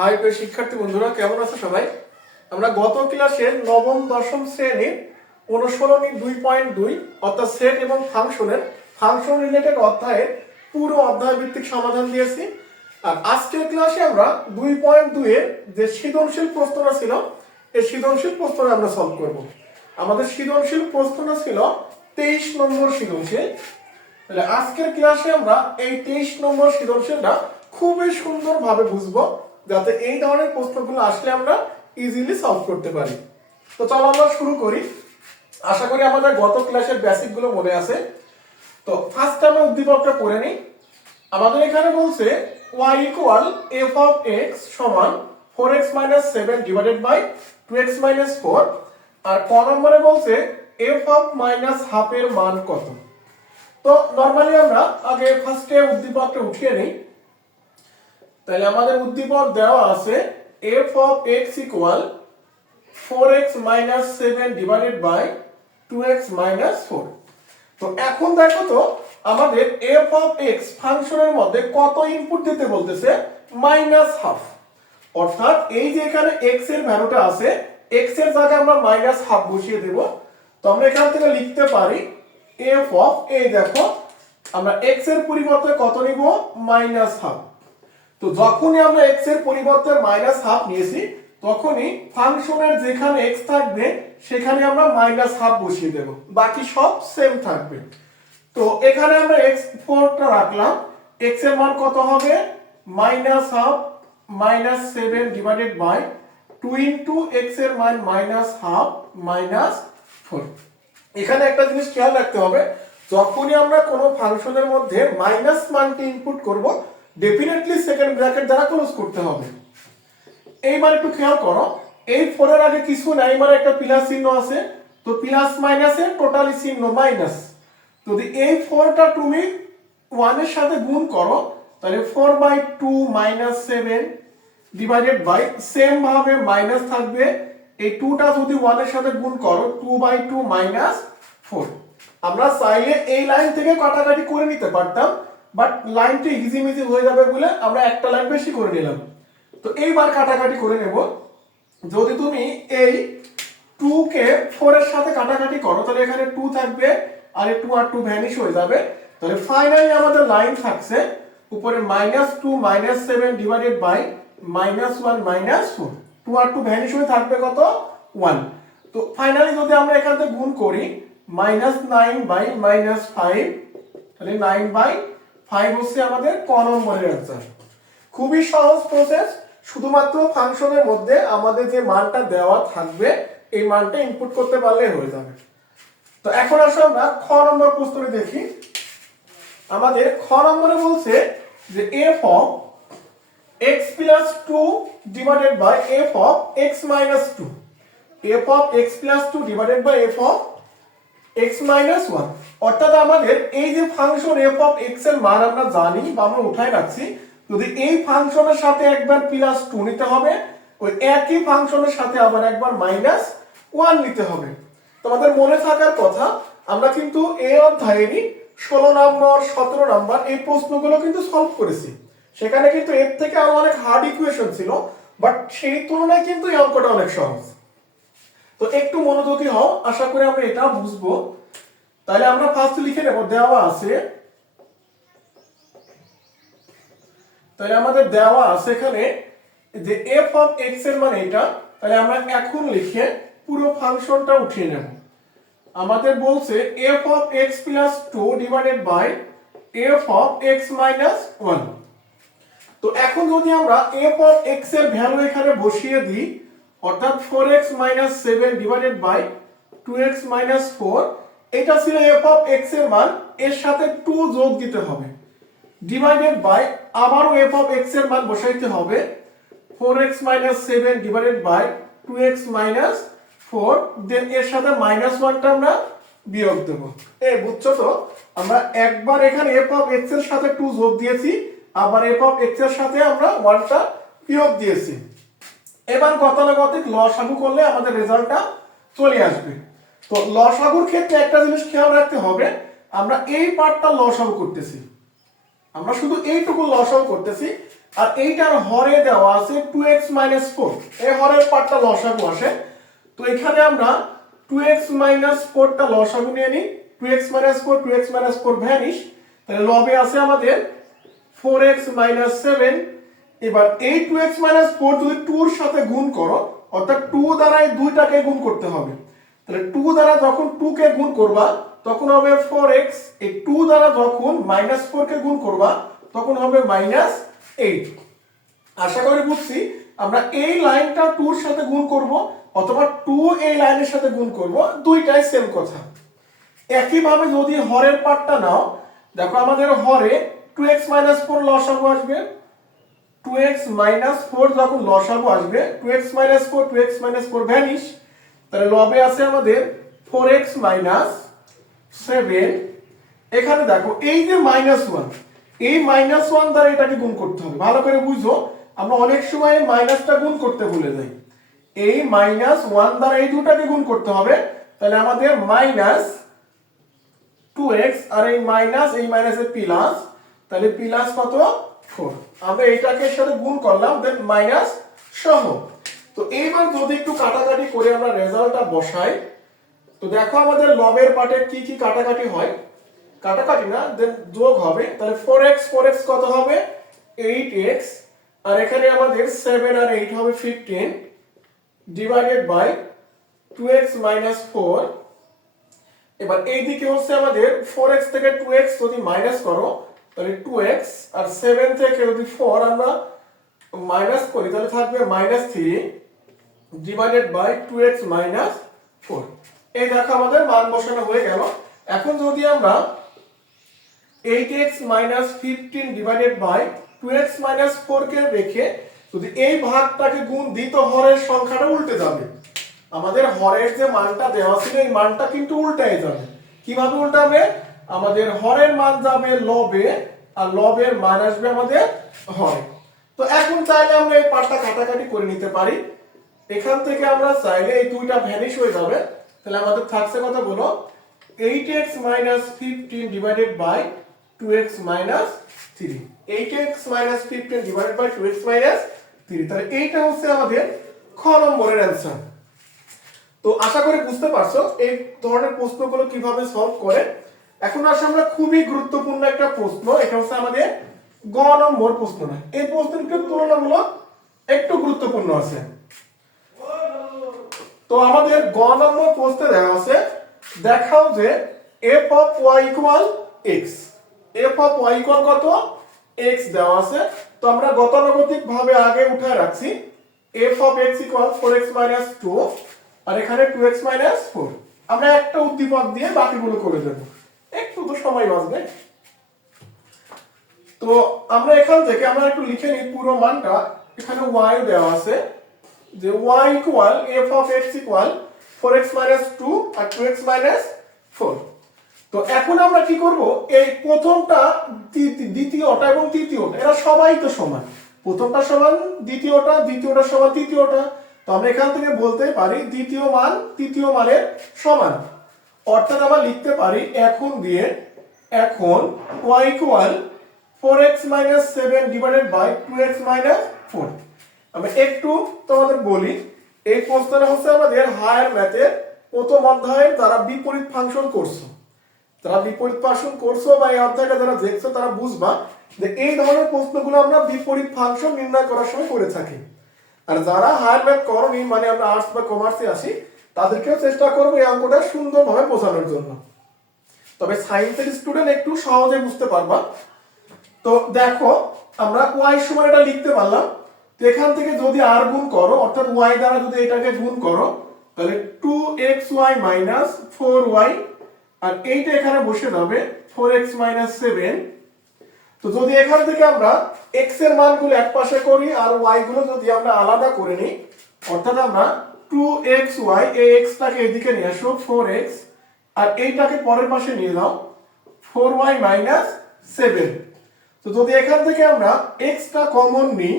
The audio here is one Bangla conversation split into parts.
হাই প্রিয় শিক্ষার্থী বন্ধুরা, কেমন আছো সবাই? আমরা গত ক্লাসের নবম, দশম শ্রেণির অনুসরণী দুই পয়েন্ট দুই, অর্থাৎ সেট এবং ফাংশনের, ফাংশন রিলেটেড অধ্যায়ের পুরো অধ্যায় ভিত্তিক সমাধান দিয়েছি। আর আজকের ক্লাসে আমরা দুই পয়েন্ট দুইয়ের যে সৃজনশীল প্রশ্নটা ছিল, এই সৃজনশীল প্রশ্নটা আমরা সলভ করব। আমাদের সৃজনশীল প্রশ্নটা ছিল তেইশ নম্বর সৃজনশীল। তাহলে আজকের ক্লাসে আমরা এই তেইশ নম্বর সৃজনশীলটা খুবই সুন্দরভাবে বুঝব। যাতে এই ধরনের প্রশ্নগুলো আসলে আমরা ইজিলি সলভ করতে পারি। তো চলো আমরা শুরু করি। আশা করি আমাদের গত ক্লাসের বেসিকগুলো মনে আছে। তো ফার্স্ট আমরা উদ্দীপকটা করে নিই। আমাদের এখানে বলছে y equal F of X সমান four X minus seven divided by two X minus four আর ক নম্বরে বলছে এফ অফ মাইনাস হাফ এর মান কত। তো নর্মালি আমরা আগে ফার্স্টে উদ্দীপকটা উঠিয়ে নিই। তাহলে আমাদের উদ্দীপক দেওয়া আছে F of X equal four X minus seven divided by two X minus four তো এখন দেখো তো, আমাদের এফ অফ এক্স ফাংশনের মধ্যে কত ইনপুট দিতে বলতেছে? মাইনাস হাফ অর্থাৎ এই যে এখানে এক্সের ভ্যালুটা আছে এক্সের জায়গায় আমরা মাইনাস হাফ বসিয়ে দেব। তো আমরা এখান থেকে লিখতে পারি এফ অফ এই দেখো, আমরা এক্সের পরিবর্তে কত নিব? মাইনাস হাফ তো যখনই আমরা এক্সের পরিবর্তে মাইনাস হাফ নিয়েছি, তখনই ফাংশনের যেখানে এক্স থাকবে, সেখানে আমরা মাইনাস হাফ বসিয়ে দেব। বাকি সব সেম থাকবে। তো এখানে আমরা এক্স ফোরটা রাখলাম। এক্সের মান কত হবে? Minus half minus seven divided by two into এক্সের মান মাইনাস হাফ মাইনাস ফোর এখানে একটা জিনিস খেয়াল রাখতে হবে, যখনই আমরা কোনো ফাংশনের মধ্যে মাইনাস মানটি ইনপুট করব ডেফিনেটলি সেকেন্ড ব্র্যাকেট দ্বারা ক্লোজ করতে হবে। এইবার একটু খেয়াল করো, এই ফোরের আগে কিছু নাই মানে একটা প্লাস চিহ্ন আছে। তো প্লাস মাইনাসে টোটালি চিহ্ন মাইনাস যদি এই ফোরটা তুমি ওয়ানের সাথে গুণ করো, তাহলে four by two minus seven divided by same ভাবে মাইনাস থাকবে। এই টুটা যদি ওয়ানের সাথে গুণ করো two by two minus four আমরা চাইলে এই লাইন থেকে কাটাকাটি করে নিতে পারতাম। বাট লাইনটি ইজিমিজি হয়ে যাবে বলে আমরা একটা লাইন বেশি করে নিলাম। তো এইবার কাটাকাটি করে নেব। যদি তুমি এই টু কে ফোর এর সাথে কাটাকাটি করো, তাহলে এখানে টু থাকবে, আর টু আর টু ভ্যানিশ হয়ে যাবে। তাহলে ফাইনালি আমাদের লাইন থাকছে উপরে minus two minus seven divided by minus one minus four two R two vanish হয়ে থাকবে কত? ওয়ান তো ফাইনালি যদি আমরা এখান থেকে গুণ করি minus nine by minus five তাহলে নাইন বাই ফাইভ হচ্ছে আমাদের ক নম্বরের অ্যান্সার খুবই সহজ প্রসেস শুধুমাত্র ফাংশনের মধ্যে আমাদের যে মানটা দেওয়া থাকবে, এই মানটা ইনপুট করতে পারলে হয়ে যাবে। তো এখন আসলে আমরা খ নম্বর প্রশ্নটি দেখি। আমাদের খ নম্বরে বলছে যে F of X plus two divided by F of X minus two F of X plus two divided by F of X minus one অর্থাৎ আমাদের এই যে ফাংশন এফ অফ এক্সের মান আমরা জানি বা আমরা উঠাই রাখছি, যদি এই ফাংশনের সাথে একবার প্লাস টু নিতে হবে, ওই একই ফাংশনের সাথে আবার একবার মাইনাস ওয়ান নিতে হবে। তোমাদের মনে থাকার কথা, আমরা কিন্তু এই অধ্যায়েরই ষোলো নম্বর, সতেরো নম্বর এই প্রশ্নগুলো কিন্তু সলভ করেছি। সেখানে কিন্তু এর থেকে আরও অনেক হার্ড ইকুয়েশন ছিল বাট সেই তুলনায় কিন্তু এই অঙ্কটা অনেক সহজ। তো একটু মনোযোগী হও, আশা করি আমরা এটা বুঝব। তাহলে আমরা ফার্স্ট লিখে নেব, দেওয়া আছে। তাহলে আমাদের দেওয়া আছে এখানে যে এফ অফ এক্সের মানে এটা। তাহলে আমরা এখন লিখে পুরো ফাংশনটা উঠিয়ে নেব। আমাদের বলছে F of X plus two divided by F of X minus one তো এখন যদি আমরা এফ অফ এক্সের ভ্যালু এখানে বসিয়ে দিই অর্থাৎ four X minus seven divided by two X minus four এটা ছিল এফ অফ এক্সের মান, এর সাথে টু যোগ দিতে হবে। ডিভাইডেড বাই আবারও এফ অফ এক্সের মান বসাইতে হবে। Four X minus seven divided by two X minus four then এর সাথে মাইনাস ওয়ানটা আমরা বিয়োগ দেবো। এ, বুঝছ তো? আমরা একবার এখানে এফ অফ এক্সের সাথে টু যোগ দিয়েছি, আবার এফ অফ এক্সের সাথে আমরা ওয়ানটা বিয়োগ দিয়েছি। এবার গতানুগতিক লসাগু করলে আমাদের রেজাল্টটা চলে আসবে। তো লসাগুর ক্ষেত্রে একটা জিনিস খেয়াল রাখতে হবে, আমরা এই পার্টটা লসাগু করতেছি। আমরা শুধু এইটুকু লসাগু করতেছি, আর এইটার হরে দেওয়া আছে টু এক্স মাইনাস ফোর এই হরের পার্টটা লসাগু আসে। তো এখানে আমরা টু এক্স মাইনাস ফোরটা লসাগু নিয়ে নিই। Two X minus four two X minus four vanish তাহলে লবে আছে আমাদের ফোর এক্স মাইনাস সেভেন এবার এই টু এক্স মাইনাস ফোর যদি টুর সাথে গুণ করো, অর্থাৎ টু দ্বারা এই দুইটাকে গুণ করতে হবে। তাহলে টু দ্বারা যখন টু কে গুণ করবা, তখন হবে ফোর এক্স এই টু দ্বারা যখন মাইনাস ফোর কে গুণ করবা, তখন হবে মাইনাস এইট আশা করি বুঝছি, আমরা এই লাইনটা টুর সাথে গুণ করব, অথবা টু এই লাইনের সাথে গুণ করব, দুইটাই সেম কথা। একইভাবে যদি হরের পার্টটা নাও, দেখো আমাদের হরে টু এক্স মাইনাস ফোর লসাগু আসবে। টু এক্স মাইনাস ফোর যখন লসাগু আসবে two X minus four two X minus four vanish তাহলে লবে আছে আমাদের ফোর এক্স মাইনাস সেভেন এখানে দেখো, এই যে মাইনাস ওয়ান এই মাইনাস ওয়ান দ্বারা এটাকে গুণ করতে হবে। ভালো করে বুঝো, আমরা অনেক সময় মাইনাসটা গুণ করতে ভুলে যাই। এই মাইনাস ওয়ান দ্বারা এই দুটাকে গুণ করতে হবে, তাহলে আমাদের মাইনাস টু এক্স আর এই মাইনাস এই মাইনাসের প্লাস তাহলে প্লাস কত? ফোর আমরা এটাকে সাথে গুণ করলাম দেন মাইনাস সহ। তো এইবার যদি একটু কাটাকাটি করে আমরা রেজাল্টটা বসাই, তো দেখো আমাদের লবের পার্টে কি কি কাটাকাটি হয়? কাটাকাটি না দেন যোগ হবে, তাহলে ফোর এক্স ফোর এক্স কত হবে? এইট এক্স আর এখানে আমাদের সেভেন আর এইট হবে fifteen divided by two X minus four এবার এই দিকে হচ্ছে আমাদের ফোর এক্স থেকে টু এক্স যদি মাইনাস করো তাহলে টু এক্স আর সেভেন থেকে যদি ফোর আমরা মাইনাস করি, তাহলে থাকবে minus three divided by two X minus four এই দেখো আমাদের মান বসানো হয়ে গেল। এখন যদি আমরা eight X minus fifteen divided by two X minus four কে রেখে যদি এই ভাগটাকে গুণ দিই, তো হরের সংখ্যাটা উল্টে যাবে। আমাদের হরের যে মানটা দেওয়া ছিল, এই মানটা কিন্তু উল্টায় যাবে। কীভাবে উল্টাবে? আমাদের হরের মান যাবে লবে, আর লবের মান আসবে আমাদের হরে। তো এখন চাইলে আমরা এই পার্টটা কাটাকাটি করে নিতে পারি। এখান থেকে আমরা চাইলে এই দুইটা ভ্যানিশ হয়ে যাবে। তাহলে আমাদের থাকছে কথা বলো? Eight X minus fifteen divided by two X minus three eight X minus fifteen divided by two X minus three তাহলে এইটা হচ্ছে আমাদের খ নম্বরের অ্যান্সার তো আশা করি বুঝতে পারছ, এই ধরনের প্রশ্নগুলো কীভাবে সলভ করে এখন আসলে আমরা খুবই গুরুত্বপূর্ণ একটা প্রশ্ন, এটা হচ্ছে আমাদের গ নম্বর প্রশ্ন। না এই প্রশ্নটি তুলনামূলক একটু গুরুত্বপূর্ণ আছে। তো আমাদের গ নম্বর প্রশ্নে দেওয়া আছে, দেখাও যে F of Y equal X F of Y equal কত? এক্স দেওয়া আছে। তো আমরা গতানুগতিক ভাবে আগে উঠায় রাখছি F of X equal four X minus two আর এখানে টু এক্স মাইনাস ফোর আমরা একটা উদ্দীপক দিয়ে বাকিগুলো করে দেবো। একটু তো সময় বাঁচবে। তো আমরা এখান থেকে আমরা একটু লিখে নিই পুরো মানটা। এখানে ওয়াই দেওয়া আছে যে Y equal F of X equal four X minus two R two x minus four তো এখন আমরা কি করব? এই প্রথমটা দ্বিতীয়টা এবং তৃতীয়টা, এরা সবাই তো সমান। প্রথমটা সমান দ্বিতীয়টা দ্বিতীয়টা সমান তৃতীয়টা। তো আমরা এখান থেকে বলতে পারি দ্বিতীয় মান তৃতীয় মানের সমান। অর্থাৎ আমরা লিখতে পারি এখন দিয়ে এখন y equal four X minus seven divided by two X minus four আমি একটু তোমাদের বলি, এই প্রশ্নটা হচ্ছে আমাদের হায়ার ম্যাথের প্রথম অধ্যায়ে যারা বিপরীত ফাংশন করছ। যারা বিপরীত ফাংশন করছ বা এই অধ্যায়টা যারা দেখছ, তারা বুঝবা যে এই ধরনের প্রশ্নগুলো আমরা বিপরীত ফাংশন নির্ণয় করার সময় করে থাকি। আর যারা হায়ার ম্যাথ করনি মানে আমরা আর্টস বা কমার্সে আসি তাদেরকেও চেষ্টা করব এই অঙ্কটা সুন্দরভাবে বোঝানোর জন্য। তবে সায়েন্সের স্টুডেন্ট একটু সহজে বুঝতে পারবা। তো দেখো, আমরা ওয়াই সময় এটা লিখতে পারলাম। তো এখান থেকে যদি আর গুণ করো, অর্থাৎ ওয়াই দ্বারা যদি এটাকে গুণ করো, তাহলে two X Y minus four Y আর এইটা এখানে বসে যাবে ফোর এক্স মাইনাস সেভেন তো যদি এখান থেকে আমরা x এর মানগুলো এক পাশে করি, আর y গুলো যদি আমরা আলাদা করে নিই, অর্থাৎ আমরা 2xy এই x টাকে এদিকে নিয়ে আসো 4x আর এইটাকে পরের পাশে নিয়ে যাও 4y 7 তো যদি এখান থেকে আমরা x টা কমন নিই,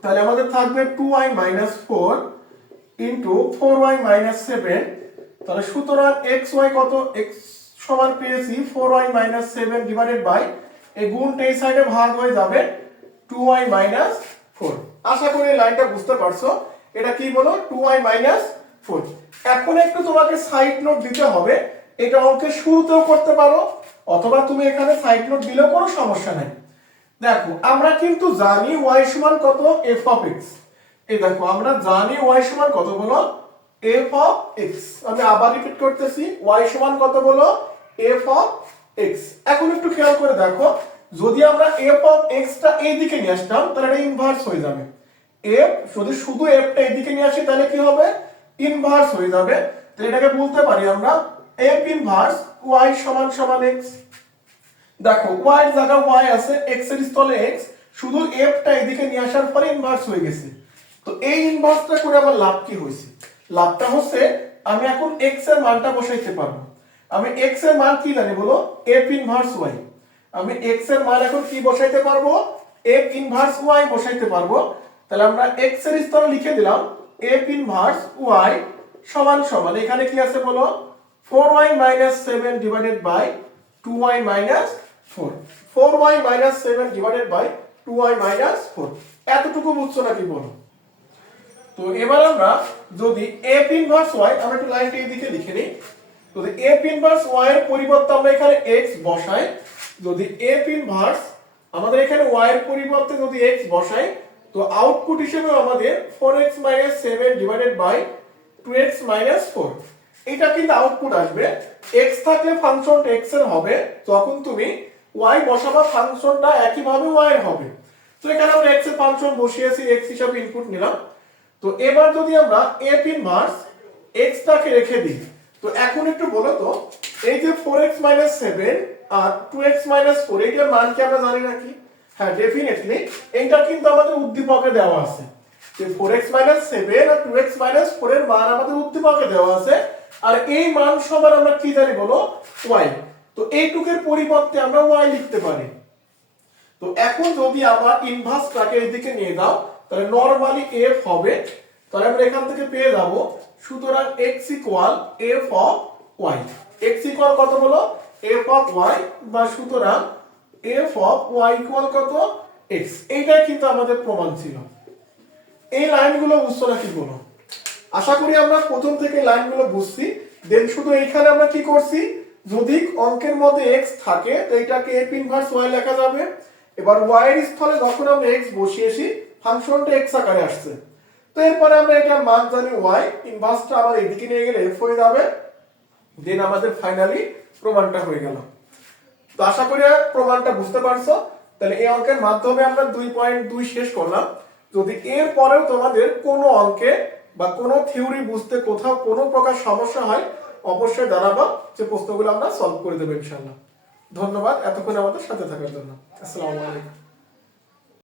তাহলে আমাদের থাকবে 2y 4 ইন্টু 4y 7 তাহলে সুতরাং xy কত? X সমান পেয়েছি 4y 7 ডিভাইডেড বাই এই গুণটা এই সাইডে ভাগ হয়ে যাবে টু ওয়াই মাইনাস ফোর আশা করি লাইনটা বুঝতে পারছ। এটা কি বলো? টু আই মাইনাস ফোর এখন একটু তোমাকে সাইড নোট দিতে হবে। এটা অঙ্কের শুরুতেও করতে পারো, অথবা তুমি এখানে সাইড নোট দিলেও কোনো সমস্যা নাই। দেখো, আমরা কিন্তু জানি y সমান কত এফ অফ এক্স এই দেখো, আমরা জানি y সমান কত বলো? f অফ এক্স আমি আবার রিপিট করতেছি ওয়াই সমান কত বলো? f অফ এক্স এখন একটু খেয়াল করে দেখো, যদি আমরা এফ অফ x টা এই দিকে নিয়ে আসতাম, তাহলে এটা ইনভার্স হয়ে যাবে। F, যদি শুধু f টা এইদিকে নিয়ে আসি, তাহলে কি হবে? ইনভার্স হয়ে যাবে। তাহলে এটাকে বলতে পারি আমরা f ইনভার্স y সমান সমান x দেখো, y এর জায়গা y আছে, x এর স্থলে x, শুধু f টা এদিকে নিয়ে আসার পরে ইনভার্স হয়ে গেছে। তো এই ইনভার্সটা করে আমার লাভ কি হয়েছে? লাভটা হচ্ছে, আমি এখন x এর মানটা বসাইতে পারব। আমি x এর মান কি জানি বলো? F ইনভার্স y আমি x এর মান এখন কি বসাইতে পারব? F ইনভার্স y বসাইতে পারব। তাহলে আমরা x এর স্থলে লিখে দিলাম f ইনভার্স y সমান সমান। এখানে কি আছে বলো? 4y 7 divided by 2y minus 4 4y minus 7 divided by 2y minus 4 এতটুকু বুঝছ নাকি বলো? তো এবার আমরা যদি f ইনভার্স y, আমরা একটু লাইনটা এইদিকে লিখে নিই। যদি f ইনভার্স y এর পরিবর্তে আমরা এখানে x বসাই, যদি f ইনভার্স আমাদের এখানে y এর পরিবর্তে যদি x বসাই তো আউটপুট হিসেবে আমাদের 4x 7 ডিভাইডেড বাই 2x 4 এটা কিন্তু আউটপুট আসবে। এক্স থাকলে ফাংশন x এর হবে, তখন তুমি ওয়াই বসাবা ফাংশনটা একই ভাবে y এর হবে। তো এখানে আমরা এক্সের ফাংশন বসিয়েছি এক্স হিসাবে ইনপুট নিলাম। তো এবার যদি আমরা ইনভার্স x টাকে রেখে দিই, তো এখন একটু বলো তো, এই যে 4x 7 আর 2x 4 এইটার মান কি আমরা জানি নাকি? হ্যাঁ ডেফিনেটলি এইটা কিন্তু আমাদের উদ্দীপকে দেওয়া আছে। যে 4x 7 আর 2x 4 এর মান আমাদের উদ্দীপকে দেওয়া আছে। আর এই মান সবার আমরা কি জানি বলো? y তো এইটুকের পরিবর্তে আমরা y লিখতে পারি। তো এখন যদি আবার ইনভার্সটাকে এইদিকে নিয়ে দাও তাহলে নরমালি f হবে। তাহলে আমরা এখান থেকে পেয়ে যাব। সুতরাং x equal f of y x equal কত বলো? f অফ y বা সুতরাং f অফ y ইকুয়াল কত? x এইটাই কিন্তু আমাদের প্রমাণ ছিল। এই লাইনগুলো বুঝছ না কি বলো আশা করি আমরা প্রথম থেকে লাইনগুলো বুঝছি। দেন শুধু এইখানে আমরা কি করছি? যদি অঙ্কের মধ্যে x থাকে, তো এটাকে f ইনভার্স y লেখা যাবে। এবার y এর স্থলে যখন আমরা x বসিয়েছি, ফাংশনটা x আকারে আসছে। তো এরপরে আমরা এটা মান জানি y ইনভার্সটা আবার এদিকে নিয়ে গেলে f হয়ে যাবে। দেন আমাদের ফাইনালি প্রমাণটা হয়ে গেল। তো আশা করি প্রমাণটা বুঝতে পারছ। তাহলে এই অঙ্কের মাধ্যমে আমরা দুই পয়েন্ট দুই শেষ করলাম। যদি এর পরেও তোমাদের কোনো অঙ্কে বা কোনো থিওরি বুঝতে কোথাও কোনো প্রকার সমস্যা হয়, অবশ্যই জানাবা, যে প্রশ্নগুলো আমরা সলভ করে দেবো ইনশাল্লাহ ধন্যবাদ এতক্ষণ আমাদের সাথে থাকার জন্য। আসসালামু আলাইকুম।